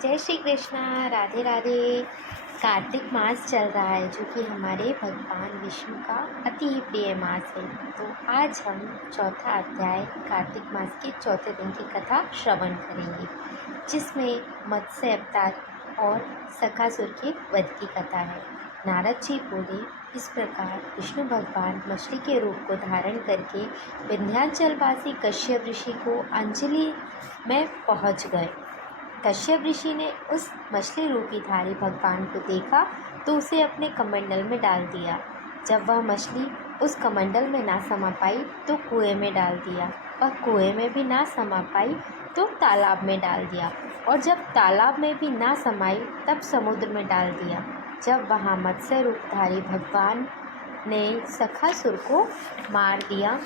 जय श्री कृष्णा, राधे राधे। कार्तिक मास चल रहा है जो कि हमारे भगवान विष्णु का अति ही प्रिय मास है। तो आज हम चौथा अध्याय कार्तिक मास के चौथे दिन की कथा श्रवण करेंगे, जिसमें मत्स्य अवतार और सखासुर के वध की कथा है। नारद जी बोले, इस प्रकार विष्णु भगवान मछली के रूप को धारण करके विंध्याचलवासी कश्यप ऋषि को अंजलि में पहुँच गए। कश्यप ऋषि ने उस मछली रूपी धारी भगवान को देखा तो उसे अपने कमंडल में डाल दिया। जब वह मछली उस कमंडल में ना समा पाई तो कुएं में डाल दिया, और कुएं में भी ना समा पाई तो तालाब में डाल दिया, और जब तालाब में भी ना समाई तब समुद्र में डाल दिया। जब वहाँ मत्स्य रूपधारी भगवान ने सखासुर को मार दिया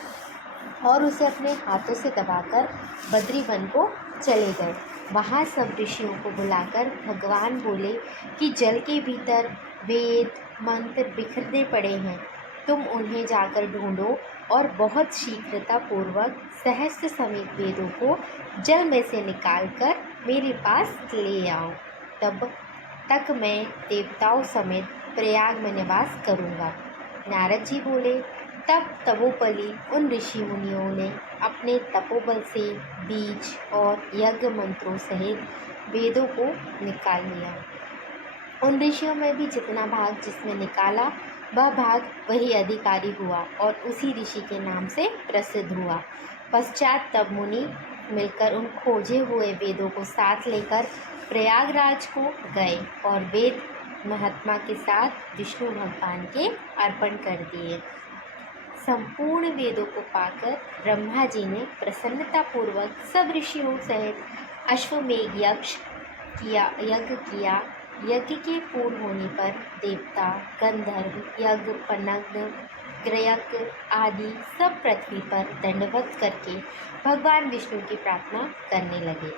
और उसे अपने हाथों से दबाकर बद्री वन को चले गए। वहाँ सब ऋषियों को बुलाकर भगवान बोले कि जल के भीतर वेद मंत्र बिखरने पड़े हैं, तुम उन्हें जाकर ढूंढो और बहुत शीघ्रतापूर्वक सहस्त्र समेत वेदों को जल में से निकालकर मेरे पास ले आओ। तब तक मैं देवताओं समेत प्रयाग में निवास करूँगा। नारद जी बोले, तब तपोबली उन ऋषि मुनियों ने अपने तपोबल से बीज और यज्ञ मंत्रों सहित वेदों को निकाल लिया। उन ऋषियों में भी जितना भाग जिसने निकाला वह भाग वही अधिकारी हुआ और उसी ऋषि के नाम से प्रसिद्ध हुआ। पश्चात तब मुनि मिलकर उन खोजे हुए वेदों को साथ लेकर प्रयागराज को गए और वेद महात्मा के साथ विष्णु भगवान के अर्पण कर दिए। संपूर्ण वेदों को पाकर ब्रह्मा जी ने प्रसन्नतापूर्वक सब ऋषियों सहित अश्वमेघ यज्ञ किया। यज्ञ के पूर्ण होने पर देवता, गंधर्व, यज्ञ पनग, ग्रयक आदि सब पृथ्वी पर दंडवत करके भगवान विष्णु की प्रार्थना करने लगे।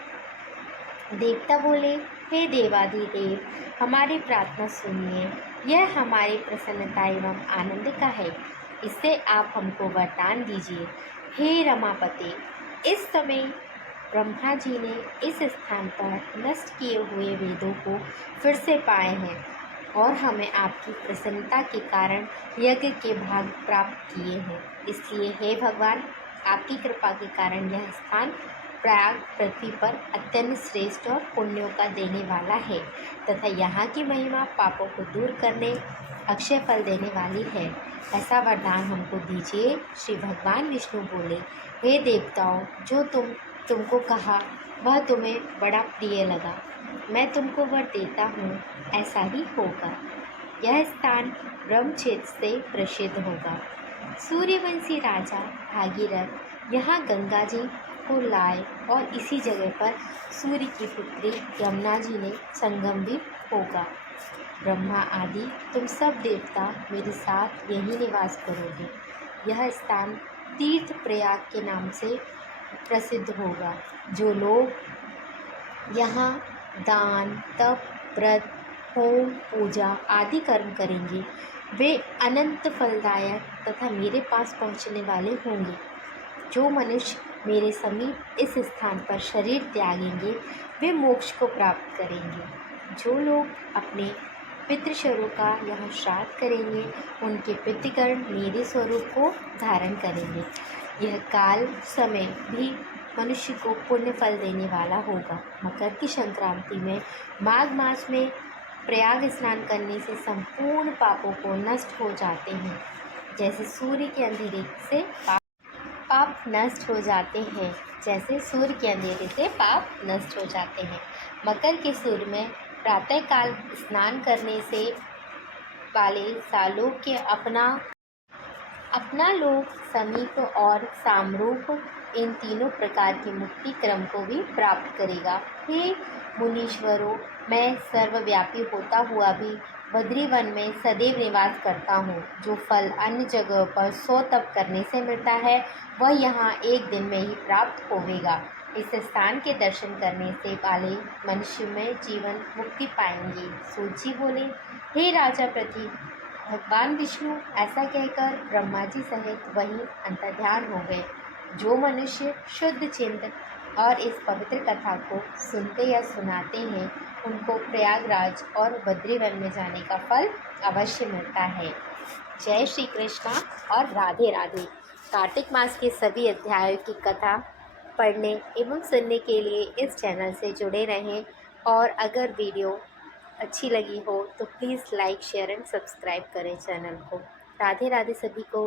देवता बोले, हे देवाधिदेव, हमारी प्रार्थना सुनिए। यह हमारी प्रसन्नता एवं आनंद का है, इससे आप हमको वरदान दीजिए। हे रमापते, इस समय ब्रह्मा जी ने इस स्थान पर नष्ट किए हुए वेदों को फिर से पाए हैं और हमें आपकी प्रसन्नता के कारण यज्ञ के भाग प्राप्त किए हैं। इसलिए हे भगवान, आपकी कृपा के कारण यह स्थान प्रयाग पृथ्वी पर अत्यंत श्रेष्ठ और पुण्यों का देने वाला है तथा यहाँ की महिमा पापों को दूर करने अक्षय फल देने वाली है। ऐसा वरदान हमको दीजिए। श्री भगवान विष्णु बोले, हे देवताओं, जो तुमको कहा वह तुम्हें बड़ा प्रिय लगा, मैं तुमको वर देता हूँ, ऐसा ही होगा। यह स्थान ब्रह्मक्षेत्र से प्रसिद्ध होगा। सूर्यवंशी राजा भागीरथ यहाँ गंगा जी को लाए और इसी जगह पर सूर्य की पुत्री यमुना जी ने संगम भी होगा। ब्रह्मा आदि तुम सब देवता मेरे साथ यहीं निवास करोगे। यह स्थान तीर्थ प्रयाग के नाम से प्रसिद्ध होगा। जो लोग यहाँ दान, तप, व्रत, होम, पूजा आदि कर्म करेंगे वे अनंत फलदायक तथा मेरे पास पहुँचने वाले होंगे। जो मनुष्य मेरे समीप इस स्थान पर शरीर त्यागेंगे वे मोक्ष को प्राप्त करेंगे। जो लोग अपने पितृस्वरूप का यहाँ श्राद्ध करेंगे उनके पितृगण मेरे स्वरूप को धारण करेंगे। यह काल समय भी मनुष्य को पुण्य फल देने वाला होगा। मकर की संक्रांति में माघ मास में प्रयाग स्नान करने से संपूर्ण पापों को नष्ट हो जाते हैं। जैसे सूर्य के अंधेरे से पाप नष्ट हो जाते हैं, जैसे सूर्य के अंधेरे से पाप नष्ट हो जाते हैं। मकर के सूर्य में प्रातःकाल स्नान करने से वाले सालों के अपना लोक, समीप और सामरूप इन तीनों प्रकार की मुक्ति क्रम को भी प्राप्त करेगा। हे मुनीश्वरों, मैं सर्वव्यापी होता हुआ भी बद्री वन में सदैव निवास करता हूँ। जो फल अन्य जगहों पर 100 तप करने से मिलता है वह यहाँ एक दिन में ही प्राप्त होवेगा। इस स्थान के दर्शन करने से वाले मनुष्य में जीवन मुक्ति पाएंगे। सूत जी बोले, हे राजा पृथ्वी, भगवान विष्णु ऐसा कहकर ब्रह्मा जी सहित वहीं अंतर्ध्यान हो गए। जो मनुष्य शुद्ध चिंत और इस पवित्र कथा को सुनते या सुनाते हैं उनको प्रयागराज और बद्रीवन में जाने का फल अवश्य मिलता है। जय श्री कृष्णा और राधे राधे। कार्तिक मास के सभी अध्यायों की कथा पढ़ने एवं सुनने के लिए इस चैनल से जुड़े रहें और अगर वीडियो अच्छी लगी हो तो please like share and subscribe करें चैनल को। राधे राधे सभी को।